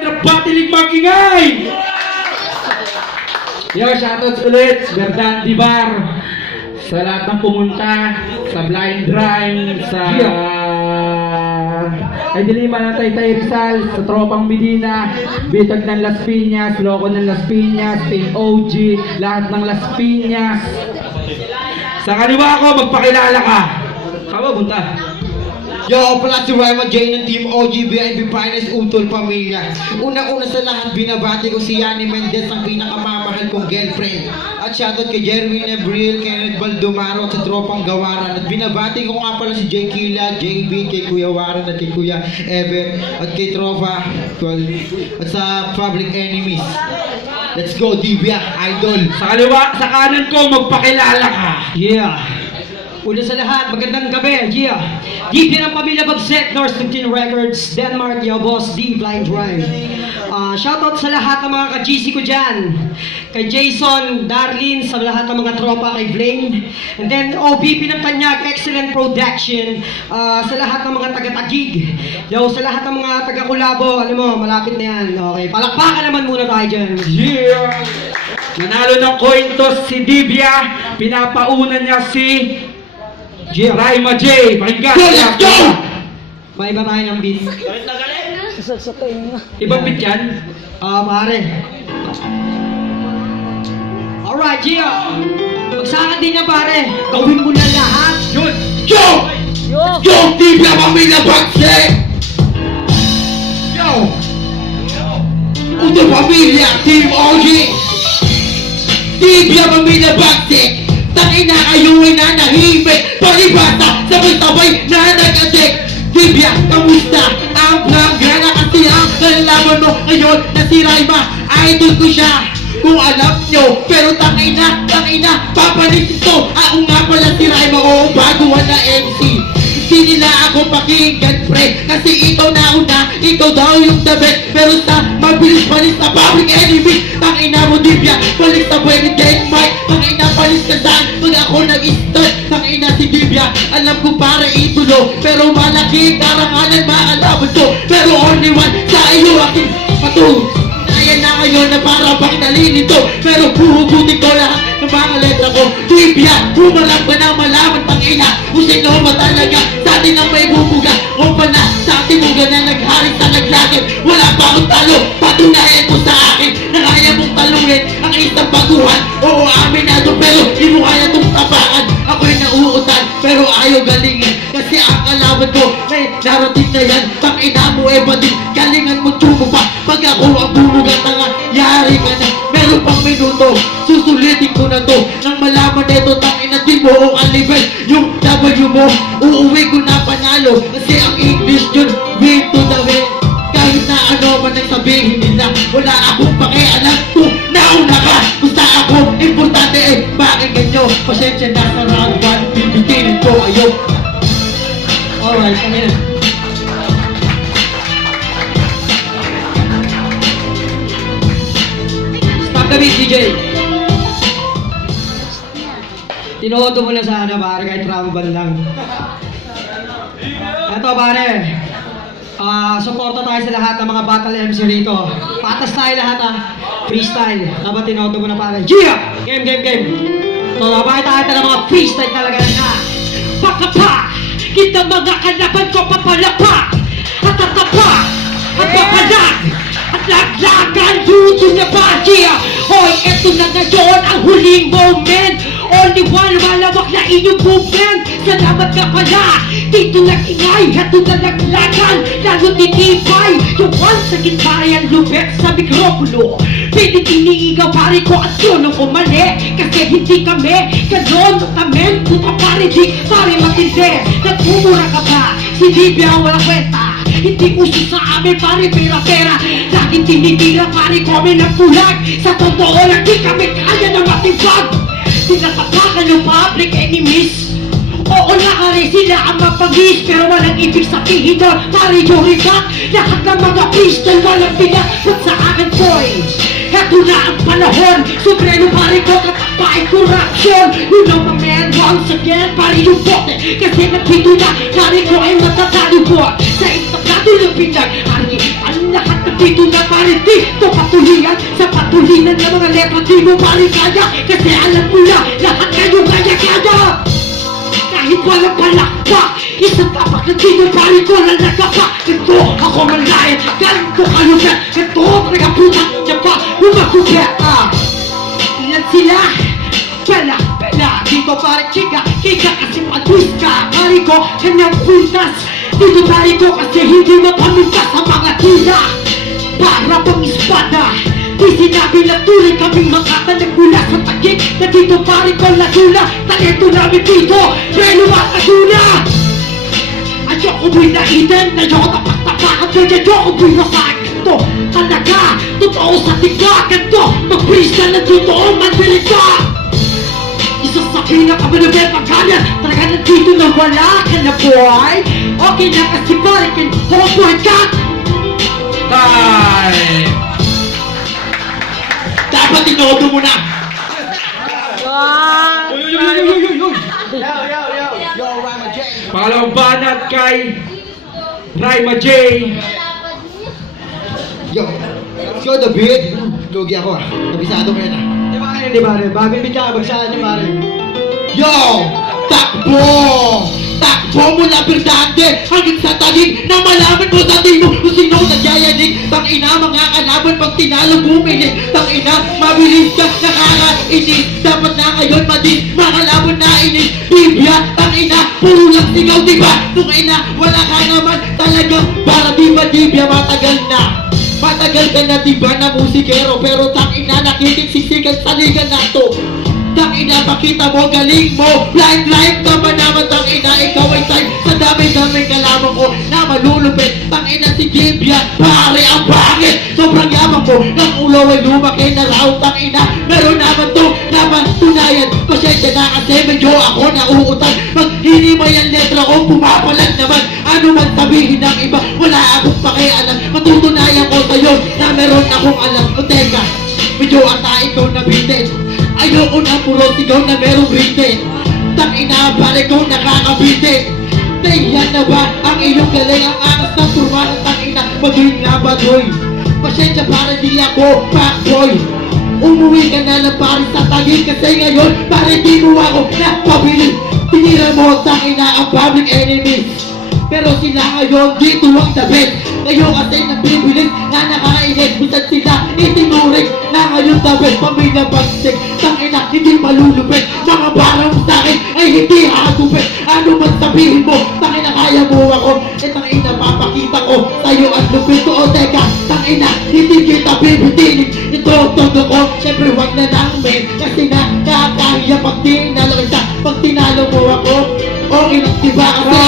Batilig mag-ingay! Yo, shoutouts ulit, Verdan Dibar. Sa lahat ng pumunta, sa Blind Rhyme, sa ay Dilima ng Taytay Rizal, sa Tropang Medina, Bitag ng Las Piñas, Loco ng Las Piñas, Team OG, lahat ng Las Piñas. Sa kaliwa ko, magpakilala ka. Kama, bunta. Yo, pala si Rhyma J ng Team OG, VIP Finest, Utol Pamilya. Una-una sa lahat, binabati ko si Yani Mendez, ang pinakamamahal kong girlfriend. At shoutout kay Jerwin Abril, Kenneth Baldomaro, at sa Tropang Gawaran. At binabati ko nga pala si J. Kila, JB, kay Kuya Warren, at kay Kuya Ever, at kay Tropa, at sa Public Enemies. Let's go, Divya, idol. Sa kaliwa, sa kanan ko, magpakilala ka. Yeah. Una sa lahat, magandang gabi, yeah. DP ng Pamilya Babsek, North 15 Records, Denmark, yo boss, D, Blind Drive. Shoutout sa lahat ng mga ka-GC ko dyan. Kay Jason, Darlene, sa lahat ng mga tropa, kay Blaine. And then, OBP ng Tanyag, excellent production. Sa lahat ng mga taga-Tagig. Yo, sa lahat ng mga taga-Kulabo, alam mo, malapit na yan. Okay, palakpakan naman muna tayo dyan. Yeah! Nanalo ng coin toss si Divya, pinapauna niya si Rhyma J. Pakinggan. Let's go! May iba tayo ng beat. Ibang beat yan? Pare. Alright, Gio. Magsaka din niya, pare. Gawin mo na lahat. Yun! Yo! Yo, Divya Pamilya Babsek! Yo! Utol Pamilya, Team OG! Divya Pamilya Babsek! Tangina kayo ay nanahimik, palibata, sabay-sabay na nag-addict. Divya, kamusta? Ang planggana kasi ang kalaban mo ngayon na si Rhyma. Idol ko siya, kung alam nyo. Pero tangina, papalit ito. Ako nga pala si Rhyma, oo, baguhan na MC. Hindi nila ako pakinggan, pre, kasi ikaw na una, ikaw daw yung the best. Pero sa mabilis-balis na Public Enemy, tangina mo Divya, balik sa buhay ni Mike. Tangina, balis ka saan pag ako nag-start. Tangina si Divya, alam ko para itulo, pero malaki karangalan makalaban ko. Pero only one sa iyo aking patung. Ayan na ngayon na para bang nalilito, pero puhugutin ko lahat ng mga letra ko. Divya, bumalang ba na malaman, tangina kung sino ba talaga sa atin ang may bubuga. O pa na sa ating buga na nagharit sa naglakit. Wala pa akong talo, patunayan mo sa akin na kaya mong talungin ang isang baguhan. Oo, aminado, pero di mo kaya itong tapakan. Ako'y nauutan, pero ayaw galingin, kasi ang kalaban ko may narating na yan. Tangina mo ba din, galingan mo tumo pa. Pag ako ang bumuga, tanga, yari ka na. Meron pang minuto, susulitin ko na to. Nang malaman nito, tangina di mo o alibel. Yung W mo, uuwi ko na panalo, kasi ang English yun, way to the way. Kahit na ano man ang sabihin nila, wala akong pakialam kung nauna ka. Basta ako, importante eh, pakinggan nyo. Pasensya na sa round 1, bibitinin ko ayaw. Alright, pangina. Stop the beat, DJ. Tinodo mo na sana, pare, kahit ramban lang. Eto, pare. Suporta tayo sa lahat ng mga battle MC rito. Patas tayo lahat, freestyle. Dapat tinodo mo na, pare. Yeah! Game. So, bakit tayo ng mga freestyle talaga na. Pakapa! Kita mga kalaban ko papalapa! At tatapa! At papalag! At laglagan! Dito na ba? Yeah! Hoy, eto na ngayon ang huling moment! Only one, malawak na inyong movement. Salamat ka pala. Dito nag-ingay, hato na laglagan. Lalo tinipay. Yung one sa gitara yan lubet sa mikropono. Pilit iniigaw pare ko at yun ang umali. Kasi hindi kami ganon tamen. Puta pare di pare matindi. Nagmumura ka ba? Si Divya wala kwenta. Hindi uso sa amin pare pera-pera. Laging tinitira pare kami ng pulag. Sa totoo lang di kami kaya na matibag. Tinatapakan yung Public Enemies. Oo na kare sila ang mapagis, pero walang ibig sabihin doon. Pare yung ribat, lahat ng mga pistol walang pinapot sa akin boys. Heto na ang panahon, sobrero pare ko katakpain corruption. You know my man, once again pare yung bote. Kasi nagpito na, pare ko ay matatalo po. Sa isang natin yung pinag, pare ang lahat ng dito na pare, dito patuloyan sa patulinan ng mga letra. Di mo pare kaya, kasi alam mo na lahat kayo kaya-kaya. Kahit walang palakpak, isang tapak na dito pare ko na nagkapa. Ito ako malayan, galing ko kayo bet. Ito nagaputang niya pa, umakupet. Ilan sila? Pela, dito pare kika kasi patulis ka. Pare ko, kanyang puntas. Dito pare ko kasi hindi mapamintas sa mga tila. Para bang espada, di sinabi na tuloy kaming makata nagmula sa takik. Na dito pare ko ladula, talento namin dito, pero makadula. Ayoko mo'y naitin, ayoko tapak-tapakan ko. Ayoko mo'y nasaan ito, talaga totoo sa tiglakan to. Mag-freeze ka ng totoo, mandilig ka. Isasabihin na kami na may pagkanan, talaga nandito na wala ka na boy. Okay na kasi pare kin, homeboy ka. Time! Dapat inodo mo na. Pangalawang banat kay Raima J. Yo, David. Lugi ako kabisado mo yan Di ba rin? Babibig ka, magsaan di ba rin? Yo! Takbo! Takbo mula Berdante hanggang sa talig na malaman mo sa mo kung sino nagyayanig. Tangina mga kalaban pag tinalo bumilig. Tangina mabilis ka nakakainis. Dapat na ngayon madin mga laban na inis. Bibya tangina puro lang sigaw diba? Tungina wala ka naman talagang para diba Bibya matagal na. Matagal ka na diba na musikero, pero tangina nakikigsisigan sa liga na to. Tangina pakita mo galing mo, blind light ka ba naman tangina, ikaw ay time sa dami-dami kalaman ko na malulupit. Tangina si Gibya, pare ang pangit, sobrang yabang mo, ng ulo ay lumaki na raw. Tangina meron naman to na matunayan, pasensya na kasi medyo ako nauutan. Maghinimay ang letra ko, pumapalag naman, ano man sabihin ng iba, wala akong pakialam. Matutunayan ko sa'yo na meron akong alam. O teka, medyo ata ikaw nabitin, ayoko na puro sigaw na merong written. Tangina pare ko nakakabitin. Nahiyan na ba ang iyong galing, ang angas ng turma ng tangina? Baduy nga baduy, pasensya para di ako fuckboy. Umuwi ka na lang pare sa tagig, kasi ngayon pare di mo ako napabilis. Tinira mo tangina ang public enemies, pero sila ngayon dito ang the best. Ngayon kasi nabibilis na nakainis, bisan sila itinurik na ngayon the best. Pamilya bagsik, tangina hindi malulupit. Mga barang sa'kin ay hindi hagupit. Ano man sabihin mo, tangina kaya mo ako. Tangina papakita ko sa'yo ang lupit ko. O teka, tangina hindi kita bibitinig. Ito todo ko, syempre wag na namin, kasi nakakahiya pag tinalo kita. Pag tinalo mo ako, okay lang diba kasi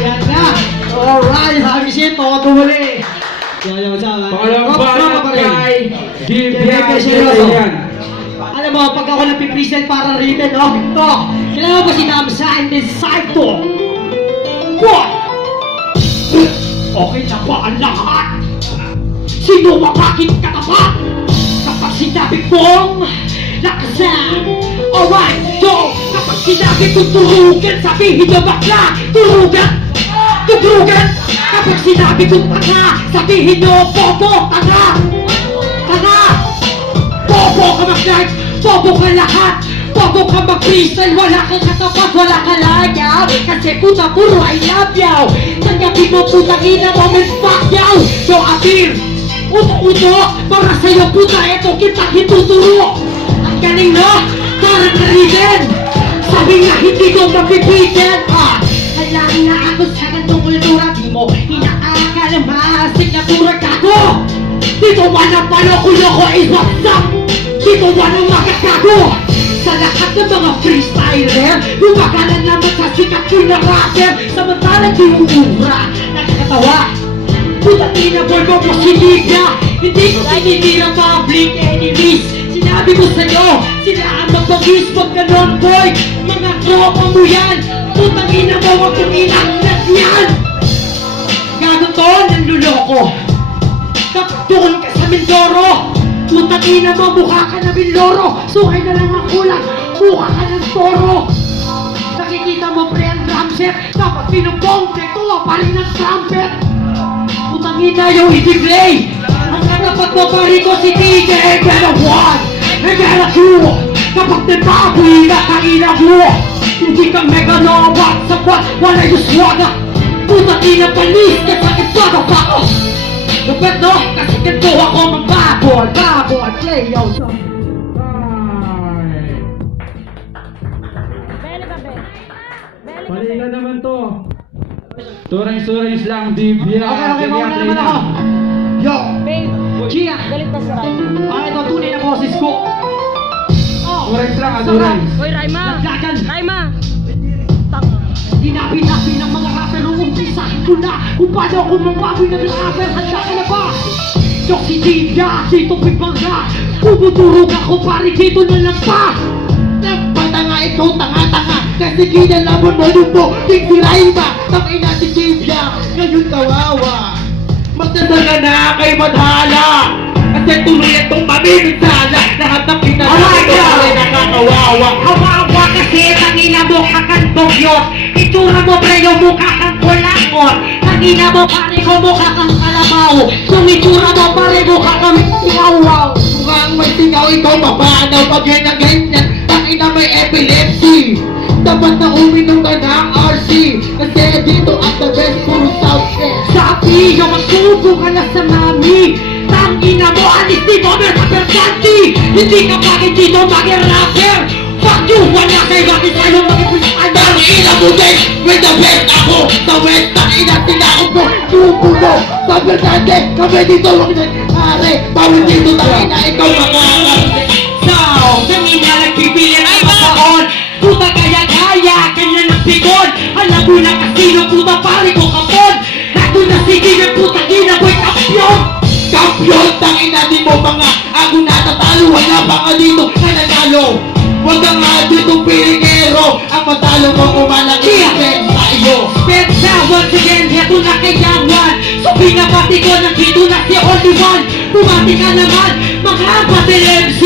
Yan na! Alright, sabi siya, todo muli. Yan, masama. Pangalawang banat kay Gibya Yan. Alam mo, pag ako napipresent para written, no? Ito, kailangan mo ba si Namsa and then Saito? What? Okay na ba ang lahat? Sino makaking katapat? Kapag sinabi kong lakasan. Alright, so, kapag sinabi kong turugan, sabihin na bakla, turugan! Turugan! Kapag sinabi kong tanga, sabihin nyo, bobo, tanga! Tanga! Bobo ka mag-live, bobo ka lahat, bobo ka mag-freestyle, wala kang katapat, wala ka layaw, kasi puta puro ay labyaw. Tanggapin mo putang ina mo, may fuck yaw. So Abir, uto-uto, para sa'yo puta, eto kita hituturo. Ang galing no? Parang na-rin, sabi nga hindi ko mapipitin. Halangin na ako sa gantong kultura, di mo inaakala maasig na pura kako. Dito man ang paloko-loko ay WhatsApp, dito man ang magkakago. Sa lahat ng mga freestyler, lumagalan naman sa sikat ko na rapper. Samantalang di umura, nakakatawa. Putatina boy mo po si Libya, hindi ko tinitira public enemies. Sinabi ko sa'yo, sila ang magbagis pag ganon boy. Mga tropa mo yan, putang ina mo, wag kong inaklat yan. Gago to, nanluloko. Doon ka sa Mindoro, putang ina mo, mukha ka na Mindoro. Sukay na lang ang kulang, mukha ka ng toro. Nakikita mo pre ang drum set, dapat pinumpong, ito pa rin ang trumpet. Putang Tangina yung i-delay. Ang katapat mo pari ko si DJ Egala 1, Egala 2. Kapag nababoy na tangina mo, hindi ka megalobat sa buwan, wala yung swaga. Puta ina palis ka sa kiswaga pa ko. Lupet no, kasi ganito ako magbabol, play yo song. Paligan naman to. Turings lang, Divya. Okay, mauna naman ako. Yo, Gia. Galit pa sa Rai. Ito, tunay na boses ko. Turings lang, turings. Hoy, Raima! Naglagan. Raima! Dinabi-nabi ng mga rapper noong umpisahin ko na kung paano ako mababoy ng rapper. Handa ka na ba? Yok si Divya, dito pigbangga. Pumudurog ako, pari dito na lang pa. Patanga ikaw, tanga-tanga. Kasi kinalaman mo yung mo, king si Raima. Tangina si Divya, ngayon kawawa. Magdasal ka na kay Madhala. Kasi tuloy itong mamiminsala. Lahat ng pinagawa ko ay nakakawawa. Hawawa kasi tangina mo kakantog yun. Itura mo pre yung mukha kang kulakot. Tangina mo pare ko mukha kang kalabaw. Kung itura mo pare mukha kang singawaw. Mukhang may singaw, ikaw mapanaw. Pag yan ang ganyan, tangina may epilepsy. Dapat na uminom ka ng RC. Kasi dito ang the best puro South End. Sabi yung magsubo ka na sa mami. Tangina mo anis di mo sa persanti. Hindi ka bakit dito mag-rapper. Fuck you, wala kayo bakit sa'yo mag-ipulisan. Tangina mo din, with the best ako. Sa West, tangina tinakot mo. Subo mo, sa Versante. Kami dito lang nangyari. Bawal dito tangina, ikaw makakarating. So, tangina nagpipilit ay makaon. Puta kaya-kaya, kanya ng pigon. Alam mo na kasino, puta pare ko kapon. Nato na sige ng puta ina, boy kampyon. Kampiyon, tangina di mo pa nga. Ako natatalo, wala pa nga dito nananalo. Huwag ka nga dito piringero. Ang matalo mo umalaki sa iyo. Pensa, once again, heto na kayawan. So pinapati ko, nandito na si Only One. Tumati ka naman, mga batil MC.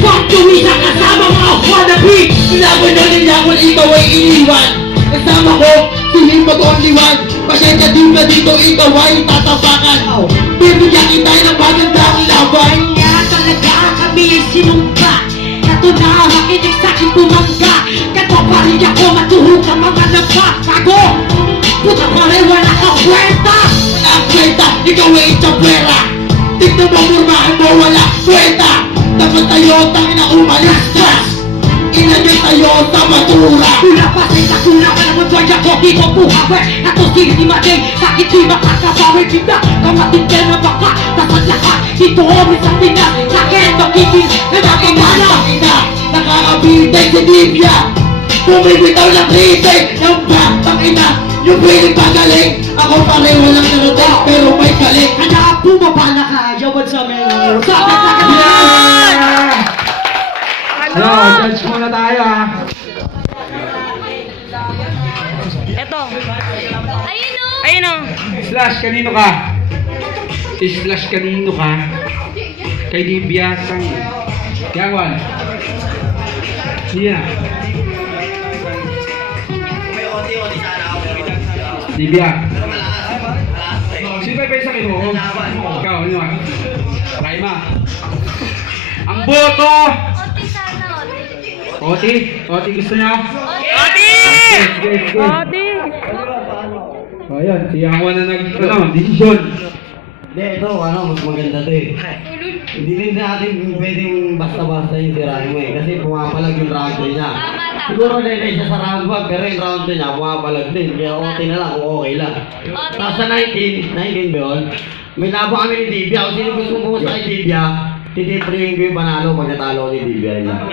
Fuck you, isa kasama mga wannabe. Laban na nila kung ikaw ay iniwan. Kasama ko, si Himbag Only One. Pasensya din ba dito ikaw ay tatapakan. Bibigyan kita ng magandang laban. Kaya talaga kami ay sinumpa. Kato na makinig sa'kin tumangga. Kato pa rin ako matuhog ang mga nagpakago. Puta pa rin wala kang kwenta. Ang kwenta, ikaw ay itapwera. Tignan mo murmahan mo, wala kwenta. Dapat tayo, tangina umalis ka. Ilagay tayo sa basura. Kuna pa sa kuna ka naman doon ako di mo buhawi. Kato di mating sakit di makakabawi. Kita kamatintel na baka dapat lahat. Dito omis ang tinas. Sakit makikis na nakimala. Nakakabintay si Divya. Bumibitaw ng kritik ng tangina. Yung piling pagaling. Ako pa rin walang narating pero may galing. Anak, bumaba na ka. Yawad sa menu. Yo, judge muna tayo ha. Eto. Ayun o. Slash, kanino ka? Slash, kanino ka? Kay Divya Sang. Yawan. Siya. Divya. Sino ba yung sakit mo? Ikaw, ano ka? Raima. Ang boto! Oti! Oti gusto niya? Oti! Sige. Oti! O yan, si Yawan na desisyon. Hindi, ito, mas maganda to eh. Hindi rin natin pwedeng basta-basta yung tirahin mo eh. Kasi pumapalag yung round 3 niya. Siguro nilay siya sa round 1, pero yung round 2 niya, pumapalag din. Kaya okay na lang kung okay lang. Tapos sa 19 ba yun? May labo kami ni Divya. Kung sino gusto mo sa kay Divya, titiprihin ko yung panalo pag natalo ko ni Divya rin lang.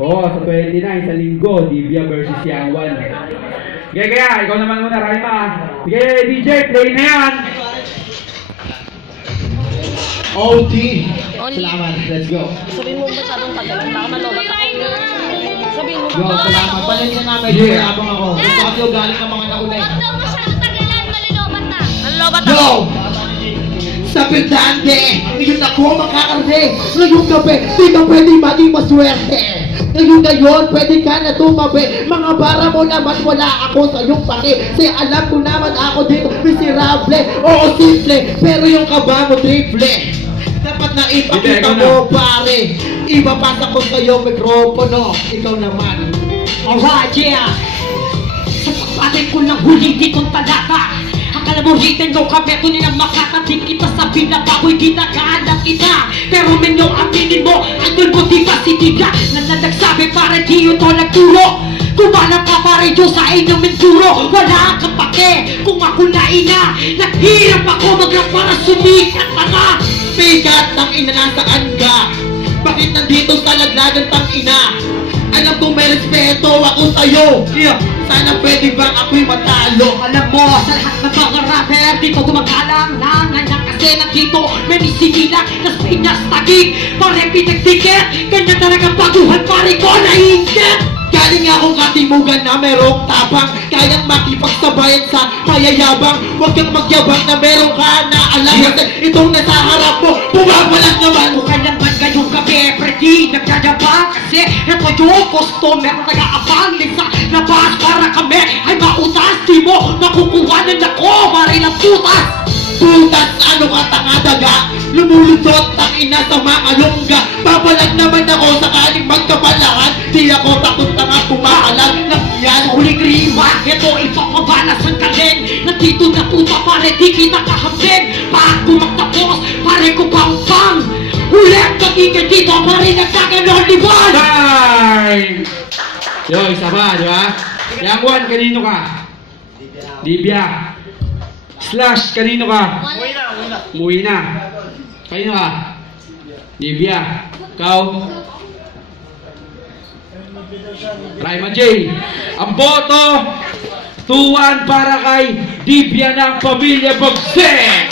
Oo, sa 29, sa linggo, Divya versus Yawan. Kaya, ikaw naman muna, Raima. Sige, DJ, play na yan! OT. Only. Salamat, let's go. Sabihin mo masyadong tagalan. Baka malobat ako. Sabihin mo Yo, salamat. Palengke na medyo mayabang ako. Gusto kami ugaling ng mga nauna eh. Ang lobat Yo! ako. Sa Berdante, ngayon ako makakarte. Ngayong gabi, di ka pwede maging maswerte. Ngayon, pwede ka na tumabi. Mga bara mo naman, wala ako sa iyong pake. Kasi alam ko naman ako dito, miserable. Oo, simple, pero yung kaba mo, triple. Dapat na ipakita mo, pare. Ibabasa ko sa iyo, mikropono. Ikaw naman. Alright, yeah. Sa pagpatay ko ng huli ditong talata, akala mo written yung kabeto nilang makatating kita sa binababoy, ginagaanan kita. Pero menyong aminin mo, andun mo di ba si Tiga na nagsabi para di yun to nagturo. Kumalang ka pare Diyos sa inyong menduro. Wala kang pake kung ako na ina. Naghirap ako mag-rap para sumikat ka na. Bigat ng ina, nasaan ka? Bakit nandito sa laglagan tang ina? Alam kong may respeto ako sa'yo. Sana pwede bang ako'y matalo? Alam mo, sa lahat ng mga rapper dito gumagalang nanganyan kasi nandito may nisigilan na Pinas tagig pare pinagdikit. Ganyan talaga baguhan pare ko na ingit. Galing akong katimugan na merong tapang, kayang makipagsabayan sa mayayabang. Huwag kang magyabang na meron ka na alam. Kasi itong nasa harap mo, bumabalag naman. Kung kailan man ngayong gabi, pretty nagdadabang kasi ito yung customer na nag-aabang sa labas para kami ay mautas. Di mo makukuha na ako, pare ng putas. Putas, ano ka tanga-daga? Lumulutot ang ina sa mga lungga. Babalag naman ako sakaling magkabalahan. Di ako takot tanga pumahalag ng yan. Huling rima, ito ipapabalas ang kaleng. Nandito na puta pare, di kita kahambing. Bago magtapos, pare ko pang-pang. Huling kagigil dito, pare nagkaganon di ba? Time! Yo, isa ba, di ba? Yang one, kanino ka? Libya. Slash, kanino ka? Umuwi na. Kanino ka? Libya. Ikaw? Raima J. Ang boto, 2-1 para kay Libya ng Pamilya Bagsek.